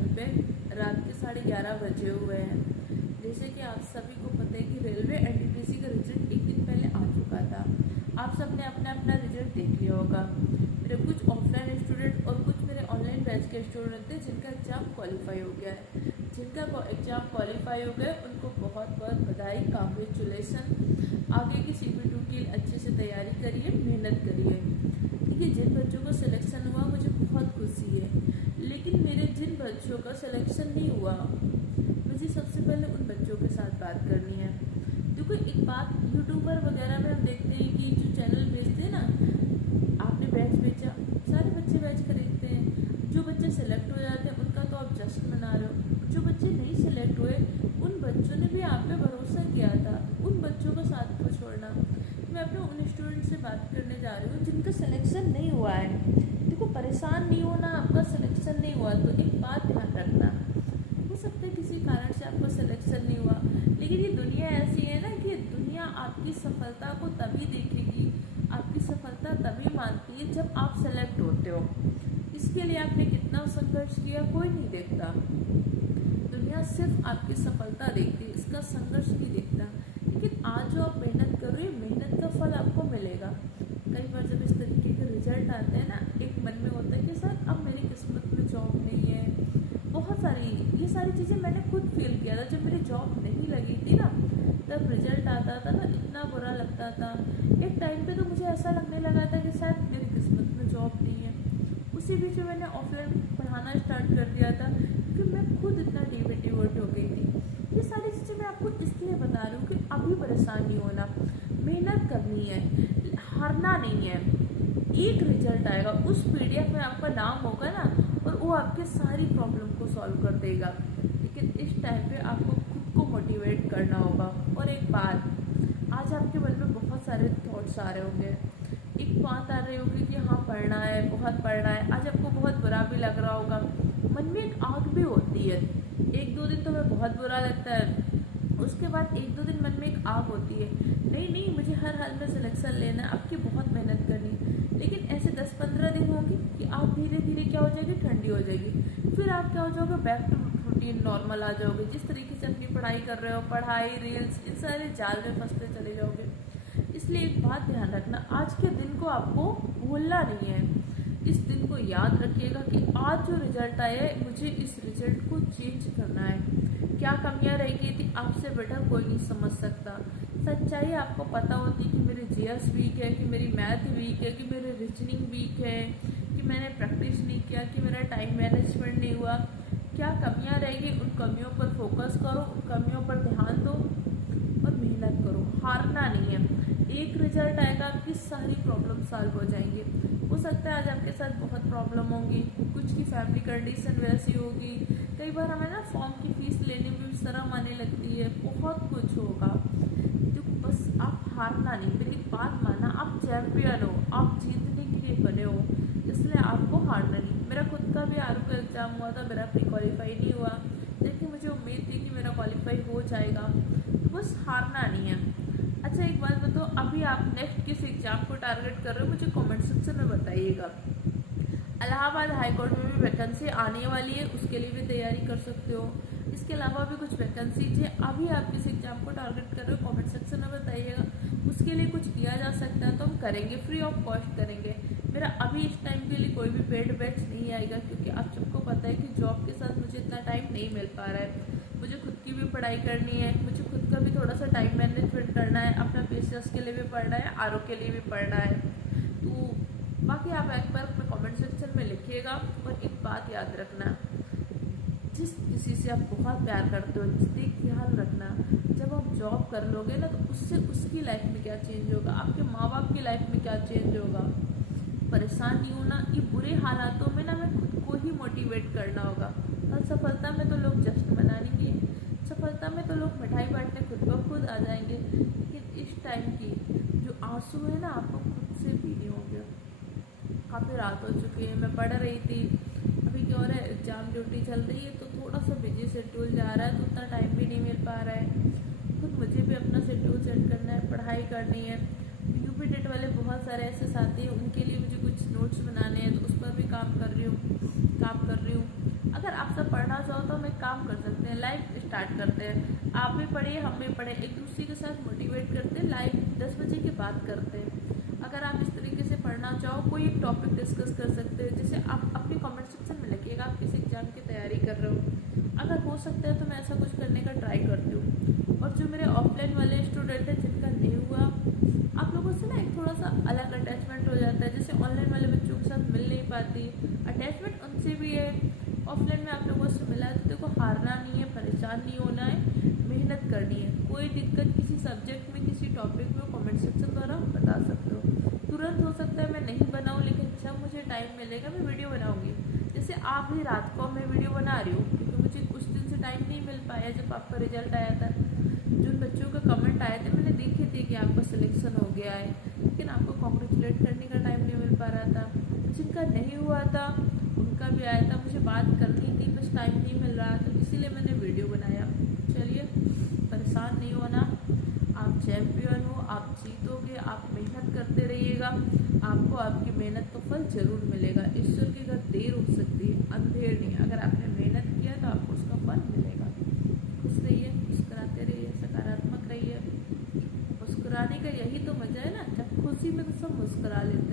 Time पे रात के 11:30 बजे हुए हैं। जैसे कि आप सभी को पता है कि रेलवे एनटीपीसी का रिजल्ट एक दिन पहले आ चुका था। आप सब ने अपना अपना रिजल्ट देख लिया होगा। मेरे कुछ ऑफलाइन स्टूडेंट और कुछ मेरे ऑनलाइन बैच के स्टूडेंट थे जिनका एग्ज़ाम क्वालिफाई हो गया है। जिनका एग्ज़ाम क्वालिफाई हो गया उनको बहुत बहुत बधाई, कांग्रेचुलेसन। आगे की CP2 की अच्छे से तैयारी करिए, मेहनत करिए। देखिए, जिन बच्चों का सिलेक्शन हुआ मुझे बहुत खुशी है, लेकिन मेरे जिन बच्चों का सिलेक्शन नहीं हुआ मुझे सबसे पहले उन बच्चों के साथ बात करनी है। देखो, एक बात यूट्यूबर वगैरह में हम देखते हैं कि जो चैनल बेचते हैं ना, आपने बैच बेचा, सारे बच्चे बैच खरीदते हैं। जो बच्चे सेलेक्ट हो जाते हैं उनका तो आप जश्न मना रहे हो। जो बच्चे नहीं सेलेक्ट हुए उन बच्चों ने भी आप पे भरोसा किया था, उन बच्चों को साथ को छोड़ना। मैं अपने उन स्टूडेंट से बात करने जा रही हूँ जिनका सिलेक्शन नहीं हुआ है। देखो, परेशान नहीं होना, आपका सिलेक्शन नहीं हुआ तो एक बात ध्यान रखना, हो सकता है किसी कारण से आपका सिलेक्शन नहीं हुआ, लेकिन ये दुनिया ऐसी है ना कि दुनिया आपकी सफलता को तभी देखेगी, आपकी सफलता तभी मानती है जब आप सेलेक्ट होते हो। इसके लिए आपने कितना संघर्ष किया कोई नहीं देखता। दुनिया सिर्फ आपकी सफलता देखती है, इसका संघर्ष नहीं देखता। लेकिन आज जो आप मेहनत कर रहे हो, मेहनत का फल आपको मिलेगा। कई बार जब इस तरीके के रिजल्ट आते हैं ना, एक मन में होता है कि सर अब मेरी किस्मत में जॉब नहीं है। बहुत सारी ये सारी चीज़ें मैंने खुद फील किया था। जब मेरी जॉब नहीं लगी थी ना, तब रिजल्ट आता था ना, इतना बुरा लगता था। एक टाइम पे तो मुझे ऐसा लगने लगा था कि शायद मेरी किस्मत में जॉब नहीं है। उसी बीच में मैंने ऑफलाइन पढ़ाना स्टार्ट कर दिया था क्योंकि मैं खुद इतना डिमोटिवेट हो गई थी। ये सारी चीज़ें मैं आपको इसलिए बता रही हूँ कि अभी परेशान नहीं होना, मेहनत करनी है, हारना नहीं है। एक रिजल्ट आएगा, उस PDF में आपका नाम होगा ना, और वो आपके सारी प्रॉब्लम को सॉल्व कर देगा। लेकिन इस टाइम पे आपको खुद को मोटिवेट करना होगा। और एक बात, आज आपके मन में बहुत सारे थॉट्स आ रहे होंगे। एक बात आ रही होगी कि हाँ पढ़ना है, बहुत पढ़ना है। आज आपको बहुत बुरा भी लग रहा होगा, मन में एक आग भी होती है। 1-2 दिन तो हमें बहुत बुरा लगता है, उसके बाद 1-2 दिन मन में एक आग होती है, नहीं नहीं मुझे हर हाल में सिलेक्शन लेना है, आपकी बहुत मेहनत करनी। लेकिन ऐसे 10-15 दिन होंगे कि आप धीरे धीरे क्या हो जाएगी, ठंडी हो जाएगी। फिर आप क्या हो जाओगे, बैक टू रूटीन, नॉर्मल आ जाओगे। जिस तरीके से अपनी पढ़ाई कर रहे हो, पढ़ाई, रील्स, इन सारे जाल में फंसते चले जाओगे। इसलिए एक बात ध्यान रखना, आज के दिन को आपको भूलना नहीं है। इस दिन को याद रखिएगा कि आज जो रिजल्ट आया है, मुझे इस रिजल्ट को चेंज करना है। क्या कमियां रह गई थी, आपसे बेटर कोई नहीं समझ सकता। सच्चाई आपको पता होती कि मेरी GS वीक है, कि मेरी मैथ वीक है, कि मेरी रीजनिंग वीक है, कि मैंने प्रैक्टिस नहीं किया, कि मेरा टाइम मैनेजमेंट नहीं हुआ। क्या कमियां रह गई, उन कमियों पर फोकस करो, उन कमियों पर ध्यान दो और मेहनत करो। हारना नहीं है। एक रिजल्ट आएगा, आपकी सारी प्रॉब्लम सॉल्व हो जाएंगी। हो सकता है आज आपके साथ बहुत प्रॉब्लम होंगी, कुछ की फैमिली कंडीशन वैसी होगी, कई बार हमें ना फॉर्म की फीस लेने में भी शर्म आने लगती है, बहुत कुछ होगा। तो बस आप हारना नहीं, मेरी बात माना, आप चैम्पियन हो, आप जीतने के लिए बने हो, इसलिए आपको हारना नहीं। मेरा खुद का भी आरओ का एग्ज़ाम हुआ था, मेरा प्री क्वालिफाई नहीं हुआ, लेकिन मुझे उम्मीद थी कि मेरा क्वालिफाई हो जाएगा। तो बस हारना नहीं है। अच्छा, एक बात बताओ, अभी आप नेक्स्ट किस एग्ज़ाम को टारगेट कर रहे हो, मुझे कमेंट सेक्शन में बताइएगा। इलाहाबाद हाई कोर्ट में भी वैकेंसी आने वाली है, उसके लिए भी तैयारी कर सकते हो। इसके अलावा भी कुछ वैकेंसीज है, अभी आप किस एग्ज़ाम को टारगेट कर रहे हो कमेंट सेक्शन में बताइएगा। उसके लिए कुछ किया जा सकता है तो हम करेंगे, फ्री ऑफ कॉस्ट करेंगे। मेरा अभी इस टाइम के लिए कोई भी पेड बैच नहीं आएगा, क्योंकि आप सबको पता है कि जॉब के साथ मुझे इतना टाइम नहीं मिल पा रहा है। मुझे खुद की भी पढ़ाई करनी है, मुझे खुद का भी थोड़ा सा टाइम मैनेजमेंट करना है, अपना PCS के लिए भी पढ़ना है, आरओ के लिए भी पढ़ना है। तो बाकी आप एक बार अपने कमेंट सेक्शन में लिखिएगा। और एक बात याद रखना, जिस किसी से आप बहुत प्यार करते हो, जिससे ख्याल रखना, जब आप जॉब कर लोगे ना, तो उससे उसकी लाइफ में क्या चेंज होगा, आपके माँ बाप की लाइफ में क्या चेंज होगा। परेशान नहीं होना, ये बुरे हालातों में ना हमें खुद को ही मोटिवेट करना होगा। और सफलता में तो लोग जश्न मनाएंगे, सफलता में तो लोग मिठाई बांटने खुद ब खुद आ जाएंगे, लेकिन इस टाइम की जो आंसू है ना, आपको खुद से पीने होंगे। काफ़ी रात हो चुकी है, मैं पढ़ रही थी, अभी क्या हो रहा है, एग्ज़ाम ड्यूटी चल रही है, तो थोड़ा सा बिजी शेड्यूल जा रहा है, तो उतना टाइम भी नहीं मिल पा रहा है। खुद मुझे भी अपना शेड्यूल सेट करना है, पढ़ाई करनी है। UP टेट वाले बहुत सारे ऐसे साथी हैं, उनके लिए मुझे कुछ नोट्स बनाने हैं, तो उस पर भी काम कर रही हूँ। अगर आप सब पढ़ना काम कर सकते हैं। लाइव स्टार्ट करते हैं, आप भी पढ़िए हम भी पढ़े, एक दूसरे के साथ मोटिवेट करते हैं। लाइव 10 बजे की बात करते हैं। अगर आप इस तरीके से पढ़ना चाहो, कोई एक टॉपिक डिस्कस कर सकते हैं। जैसे आप अपने कमेंट सेक्शन में लिखिएगा आप किस एग्जाम की तैयारी कर रहे हो, अगर हो सकता है तो मैं ऐसा कुछ करने का ट्राई करती हूँ। और जो मेरे ऑफलाइन वाले स्टूडेंट हैं जिनका नहीं हुआ, आप लोगों से ना एक थोड़ा सा अलग अटैचमेंट हो जाता है। जैसे ऑनलाइन वाले बच्चों के साथ मिल नहीं पाती, अटैचमेंट उनसे भी है। ऑफलाइन में आप लोगों से मिला है तो देखो, हारना नहीं है, परेशान नहीं होना है, मेहनत करनी है। कोई दिक्कत किसी सब्जेक्ट में, किसी टॉपिक में, कमेंट सेक्शन द्वारा बता सकते हो। तुरंत हो सकता है मैं नहीं बनाऊँ, लेकिन जब मुझे टाइम मिलेगा मैं वीडियो बनाऊँगी। जैसे आप भी रात को मैं वीडियो बना रही हूँ, क्योंकि मुझे कुछ दिन से टाइम नहीं मिल पाया। जब आपका रिजल्ट आया था, जिन बच्चों का कमेंट आए थे मैंने देखे थे कि आपका सिलेक्शन हो गया है, लेकिन आपको कॉन्ग्रेचुलेट करने का टाइम नहीं मिल पा रहा था। जिनका नहीं हुआ था उनका भी आया था, मुझे बात करनी थी, बस टाइम नहीं मिल रहा था, इसीलिए मैंने वीडियो बनाया। चलिए, परेशान नहीं होना, आप चैम्पियन हो, आप जीतोगे, आप मेहनत करते रहिएगा, आपको आपकी मेहनत का फल जरूर मिलेगा। ईश्वर के घर देर हो सकती है, अंधेर नहीं। अगर आपने मेहनत किया तो आपको उसका फल मिलेगा। खुश रहिए, मुस्कुराते रहिए, सकारात्मक रहिए। मुस्कुराने का यही तो मजा है ना, जब खुशी में तो सब मुस्कुरा लेते हैं।